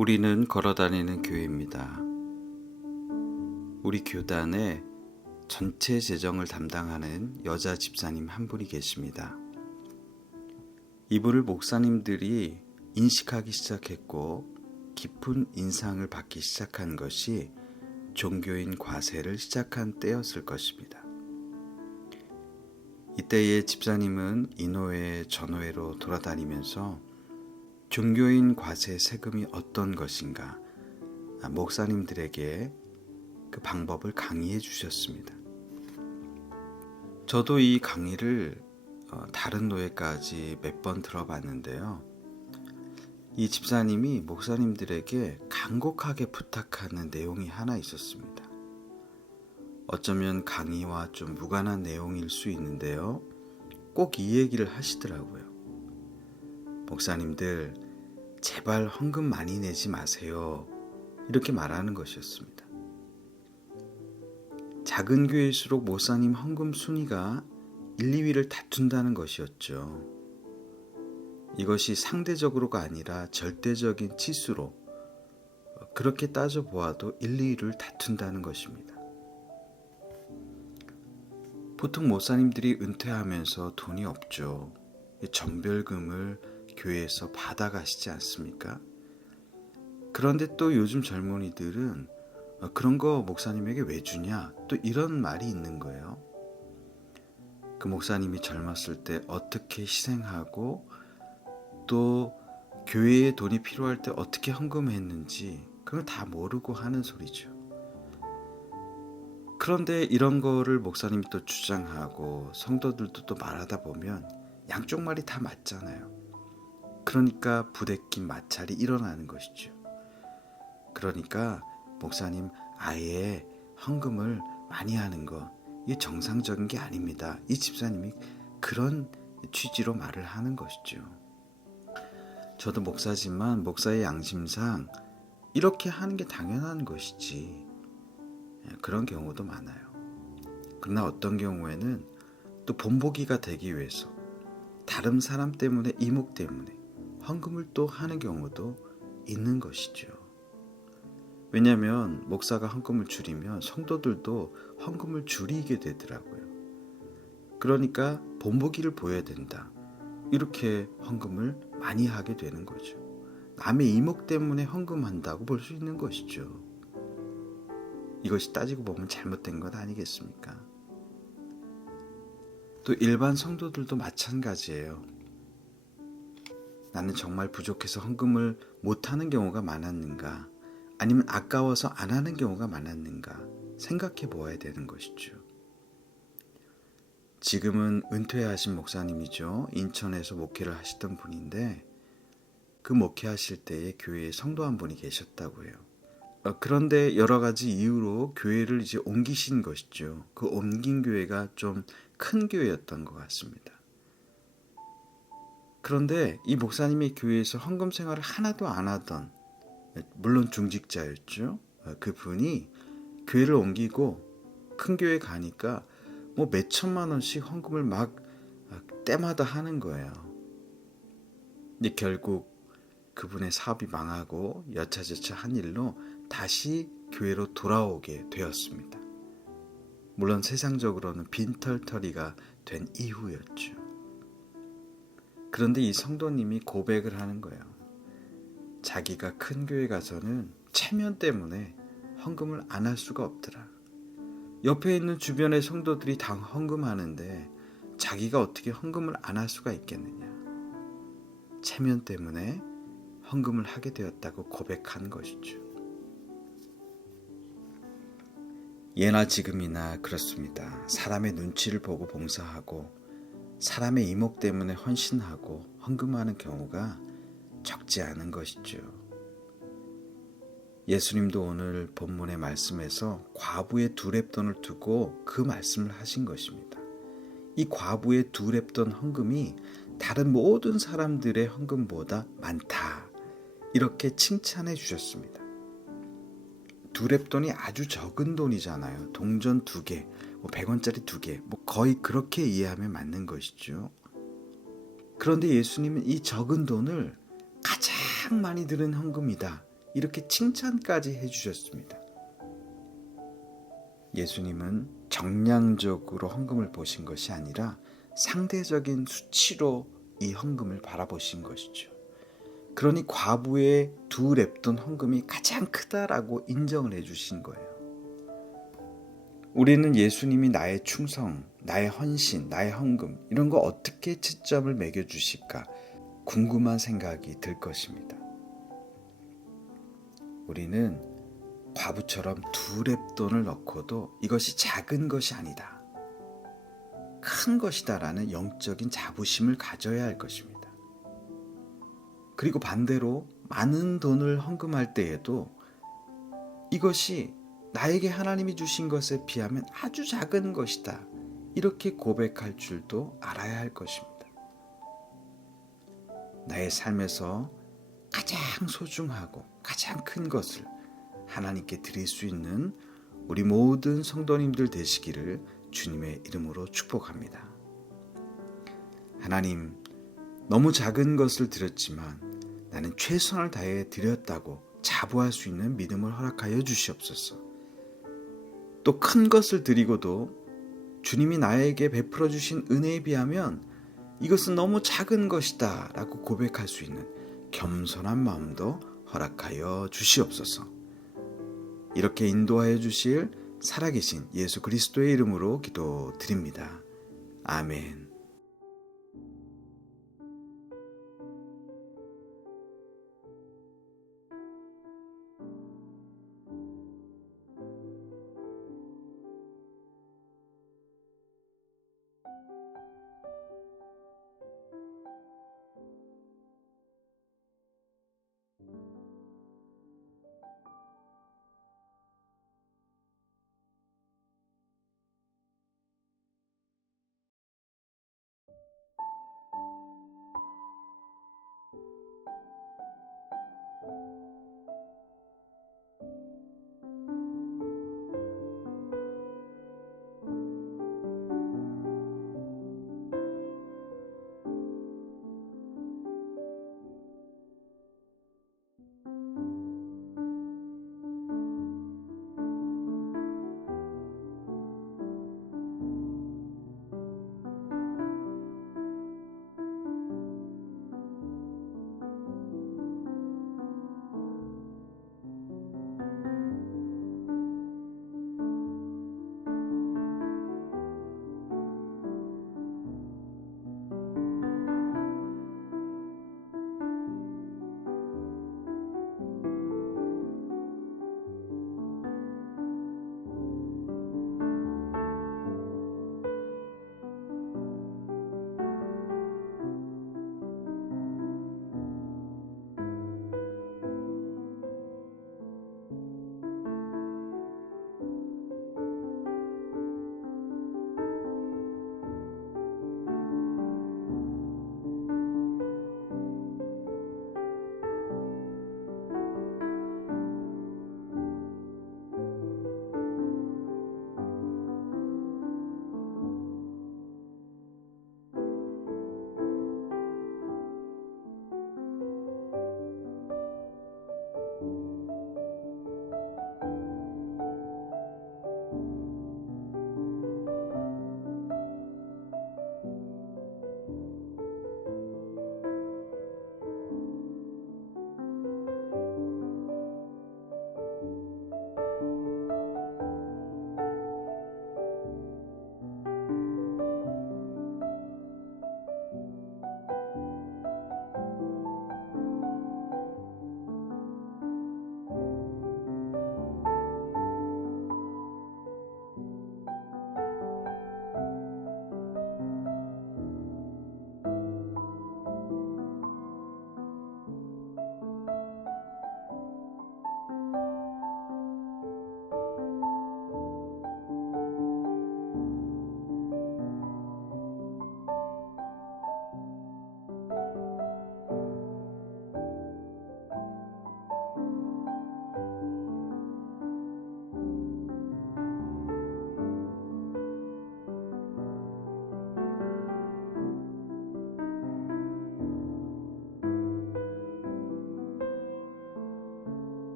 우리는 걸어다니는 교회입니다. 우리 교단의 전체 재정을 담당하는 여자 집사님 한 분이 계십니다. 이분을 목사님들이 인식하기 시작했고 깊은 인상을 받기 시작한 것이 종교인 과세를 시작한 때였을 것입니다. 이때의 집사님은 인호회, 전호회로 돌아다니면서 종교인 과세 세금이 어떤 것인가 목사님들에게 그 방법을 강의해 주셨습니다. 저도 이 강의를 다른 노예까지 몇 번 들어봤는데요. 이 집사님이 목사님들에게 간곡하게 부탁하는 내용이 하나 있었습니다. 어쩌면 강의와 좀 무관한 내용일 수 있는데요. 꼭 이 얘기를 하시더라고요. 목사님들, 제발 헌금 많이 내지 마세요. 이렇게 말하는 것이었습니다. 작은 교회일수록 목사님 헌금 순위가 1, 2위를 다툰다는 것이었죠. 이것이 상대적으로가 아니라 절대적인 치수로 그렇게 따져보아도 1, 2위를 다툰다는 것입니다. 보통 목사님들이 은퇴하면서 돈이 없죠. 전별금을 교회에서 받아가시지 않습니까? 그런데 또 요즘 젊은이들은 그런 거 목사님에게 왜 주냐? 또 이런 말이 있는 거예요. 그 목사님이 젊었을 때 어떻게 희생하고 또 교회에 돈이 필요할 때 어떻게 헌금했는지 그걸 다 모르고 하는 소리죠. 그런데 이런 거를 목사님이 또 주장하고 성도들도 또 말하다 보면 양쪽 말이 다 맞잖아요. 그러니까 부대낀 마찰이 일어나는 것이죠. 그러니까 목사님 아예 헌금을 많이 하는 거 이게 정상적인 게 아닙니다. 이 집사님이 그런 취지로 말을 하는 것이죠. 저도 목사지만 목사의 양심상 이렇게 하는 게 당연한 것이지 그런 경우도 많아요. 그러나 어떤 경우에는 또 본보기가 되기 위해서 다른 사람 때문에 이목 때문에 헌금을 또 하는 경우도 있는 것이죠. 왜냐하면 목사가 헌금을 줄이면 성도들도 헌금을 줄이게 되더라고요. 그러니까 본보기를 보여야 된다. 이렇게 헌금을 많이 하게 되는 거죠. 남의 이목 때문에 헌금한다고 볼 수 있는 것이죠. 이것이 따지고 보면 잘못된 것 아니겠습니까? 또 일반 성도들도 마찬가지예요. 나는 정말 부족해서 헌금을 못하는 경우가 많았는가? 아니면 아까워서 안 하는 경우가 많았는가? 생각해 보아야 되는 것이죠. 지금은 은퇴하신 목사님이죠. 인천에서 목회를 하시던 분인데 그 목회하실 때에 교회에 성도 한 분이 계셨다고 해요. 그런데 여러 가지 이유로 교회를 이제 옮기신 것이죠. 그 옮긴 교회가 좀 큰 교회였던 것 같습니다. 그런데 이 목사님이 교회에서 헌금 생활을 하나도 안 하던, 물론 중직자였죠. 그 분이 교회를 옮기고 큰 교회 가니까 뭐 몇 천만 원씩 헌금을 막 때마다 하는 거예요. 근데 결국 그분의 사업이 망하고 여차저차 한 일로 다시 교회로 돌아오게 되었습니다. 물론 세상적으로는 빈털터리가 된 이후였죠. 그런데 이 성도님이 고백을 하는 거예요. 자기가 큰 교회 가서는 체면 때문에 헌금을 안 할 수가 없더라. 옆에 있는 주변의 성도들이 다 헌금하는데 자기가 어떻게 헌금을 안 할 수가 있겠느냐. 체면 때문에 헌금을 하게 되었다고 고백한 것이죠. 예나 지금이나 그렇습니다. 사람의 눈치를 보고 봉사하고 사람의 이목 때문에 헌신하고 헌금하는 경우가 적지 않은 것이죠. 예수님도 오늘 본문의 말씀에서 과부의 2렙돈을 두고 그 말씀을 하신 것입니다. 이 과부의 2렙돈 헌금이 다른 모든 사람들의 헌금보다 많다. 이렇게 칭찬해 주셨습니다. 2렙돈이 아주 적은 돈이잖아요. 동전 2개, 100원짜리 2개, 거의 그렇게 이해하면 맞는 것이죠. 그런데 예수님은 이 적은 돈을 가장 많이 들은 헌금이다 이렇게 칭찬까지 해주셨습니다. 예수님은 정량적으로 헌금을 보신 것이 아니라 상대적인 수치로 이 헌금을 바라보신 것이죠. 그러니 과부의 2렙돈 헌금이 가장 크다라고 인정을 해주신 거예요. 우리는 예수님이 나의 충성, 나의 헌신, 나의 헌금 이런 거 어떻게 채점을 매겨주실까 궁금한 생각이 들 것입니다. 우리는 과부처럼 2렙돈을 넣고도 이것이 작은 것이 아니다, 큰 것이다 라는 영적인 자부심을 가져야 할 것입니다. 그리고 반대로 많은 돈을 헌금할 때에도 이것이 나에게 하나님이 주신 것에 비하면 아주 작은 것이다, 이렇게 고백할 줄도 알아야 할 것입니다. 나의 삶에서 가장 소중하고 가장 큰 것을 하나님께 드릴 수 있는 우리 모든 성도님들 되시기를 주님의 이름으로 축복합니다. 하나님, 너무 작은 것을 드렸지만 나는 최선을 다해 드렸다고 자부할 수 있는 믿음을 허락하여 주시옵소서. 또 큰 것을 드리고도 주님이 나에게 베풀어 주신 은혜에 비하면 이것은 너무 작은 것이다 라고 고백할 수 있는 겸손한 마음도 허락하여 주시옵소서. 이렇게 인도하여 주실 살아계신 예수 그리스도의 이름으로 기도드립니다. 아멘.